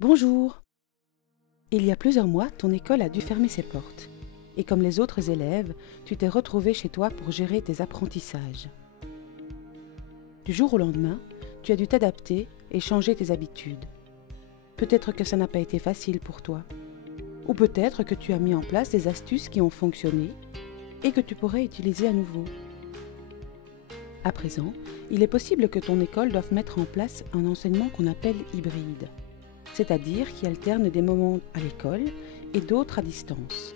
Bonjour! Il y a plusieurs mois, ton école a dû fermer ses portes. Et comme les autres élèves, tu t'es retrouvé chez toi pour gérer tes apprentissages. Du jour au lendemain, tu as dû t'adapter et changer tes habitudes. Peut-être que ça n'a pas été facile pour toi. Ou peut-être que tu as mis en place des astuces qui ont fonctionné et que tu pourrais utiliser à nouveau. À présent, il est possible que ton école doive mettre en place un enseignement qu'on appelle hybride, c'est-à-dire qui alterne des moments à l'école et d'autres à distance.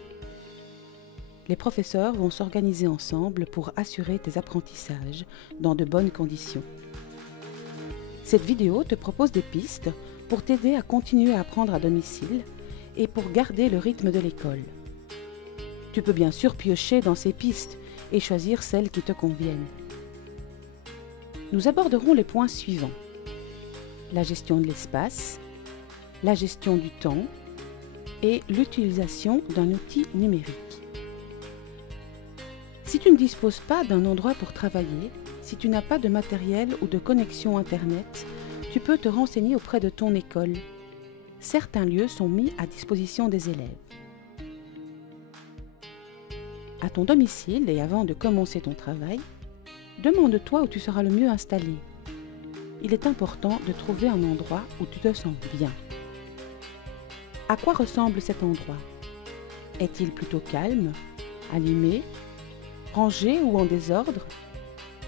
Les professeurs vont s'organiser ensemble pour assurer tes apprentissages dans de bonnes conditions. Cette vidéo te propose des pistes pour t'aider à continuer à apprendre à domicile et pour garder le rythme de l'école. Tu peux bien sûr piocher dans ces pistes et choisir celles qui te conviennent. Nous aborderons les points suivants: la gestion de l'espace, la gestion du temps et l'utilisation d'un outil numérique. Si tu ne disposes pas d'un endroit pour travailler, si tu n'as pas de matériel ou de connexion Internet, tu peux te renseigner auprès de ton école. Certains lieux sont mis à disposition des élèves. À ton domicile et avant de commencer ton travail, demande-toi où tu seras le mieux installé. Il est important de trouver un endroit où tu te sens bien. À quoi ressemble cet endroit? Est-il plutôt calme, animé, rangé ou en désordre?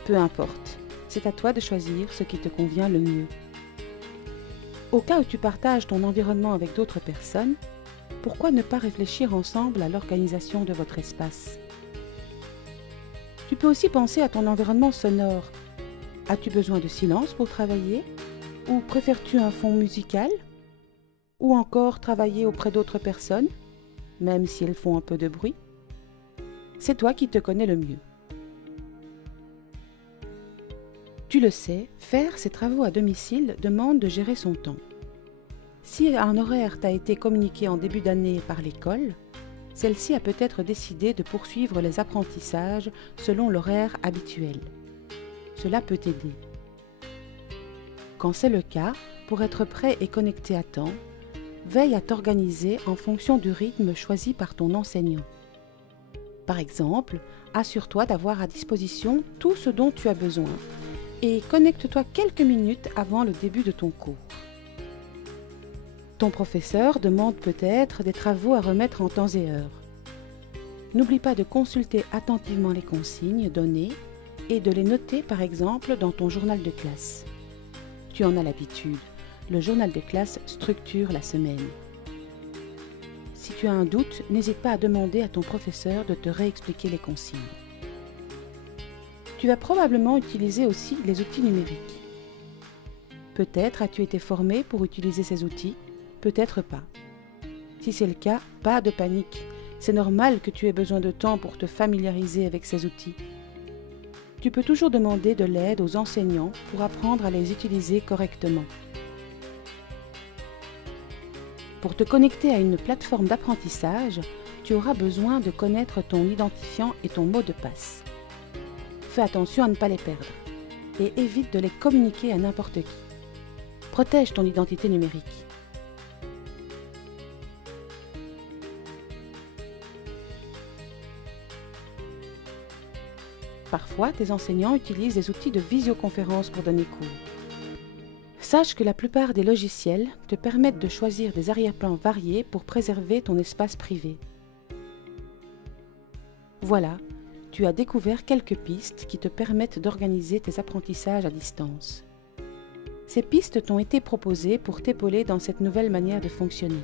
Peu importe, c'est à toi de choisir ce qui te convient le mieux. Au cas où tu partages ton environnement avec d'autres personnes, pourquoi ne pas réfléchir ensemble à l'organisation de votre espace? Tu peux aussi penser à ton environnement sonore. As-tu besoin de silence pour travailler? Ou préfères-tu un fond musical? Ou encore travailler auprès d'autres personnes, même si elles font un peu de bruit? C'est toi qui te connais le mieux. Tu le sais, faire ces travaux à domicile demande de gérer son temps. Si un horaire t'a été communiqué en début d'année par l'école, celle-ci a peut-être décidé de poursuivre les apprentissages selon l'horaire habituel. Cela peut t'aider. Quand c'est le cas, pour être prêt et connecté à temps, veille à t'organiser en fonction du rythme choisi par ton enseignant. Par exemple, assure-toi d'avoir à disposition tout ce dont tu as besoin et connecte-toi quelques minutes avant le début de ton cours. Ton professeur demande peut-être des travaux à remettre en temps et heure. N'oublie pas de consulter attentivement les consignes données et de les noter par exemple dans ton journal de classe. Tu en as l'habitude, le journal de classe structure la semaine. Si tu as un doute, n'hésite pas à demander à ton professeur de te réexpliquer les consignes. Tu vas probablement utiliser aussi les outils numériques. Peut-être as-tu été formé pour utiliser ces outils, peut-être pas. Si c'est le cas, pas de panique. C'est normal que tu aies besoin de temps pour te familiariser avec ces outils. Tu peux toujours demander de l'aide aux enseignants pour apprendre à les utiliser correctement. Pour te connecter à une plateforme d'apprentissage, tu auras besoin de connaître ton identifiant et ton mot de passe. Fais attention à ne pas les perdre et évite de les communiquer à n'importe qui. Protège ton identité numérique. Parfois, tes enseignants utilisent des outils de visioconférence pour donner cours. Sache que la plupart des logiciels te permettent de choisir des arrière-plans variés pour préserver ton espace privé. Voilà, tu as découvert quelques pistes qui te permettent d'organiser tes apprentissages à distance. Ces pistes t'ont été proposées pour t'épauler dans cette nouvelle manière de fonctionner.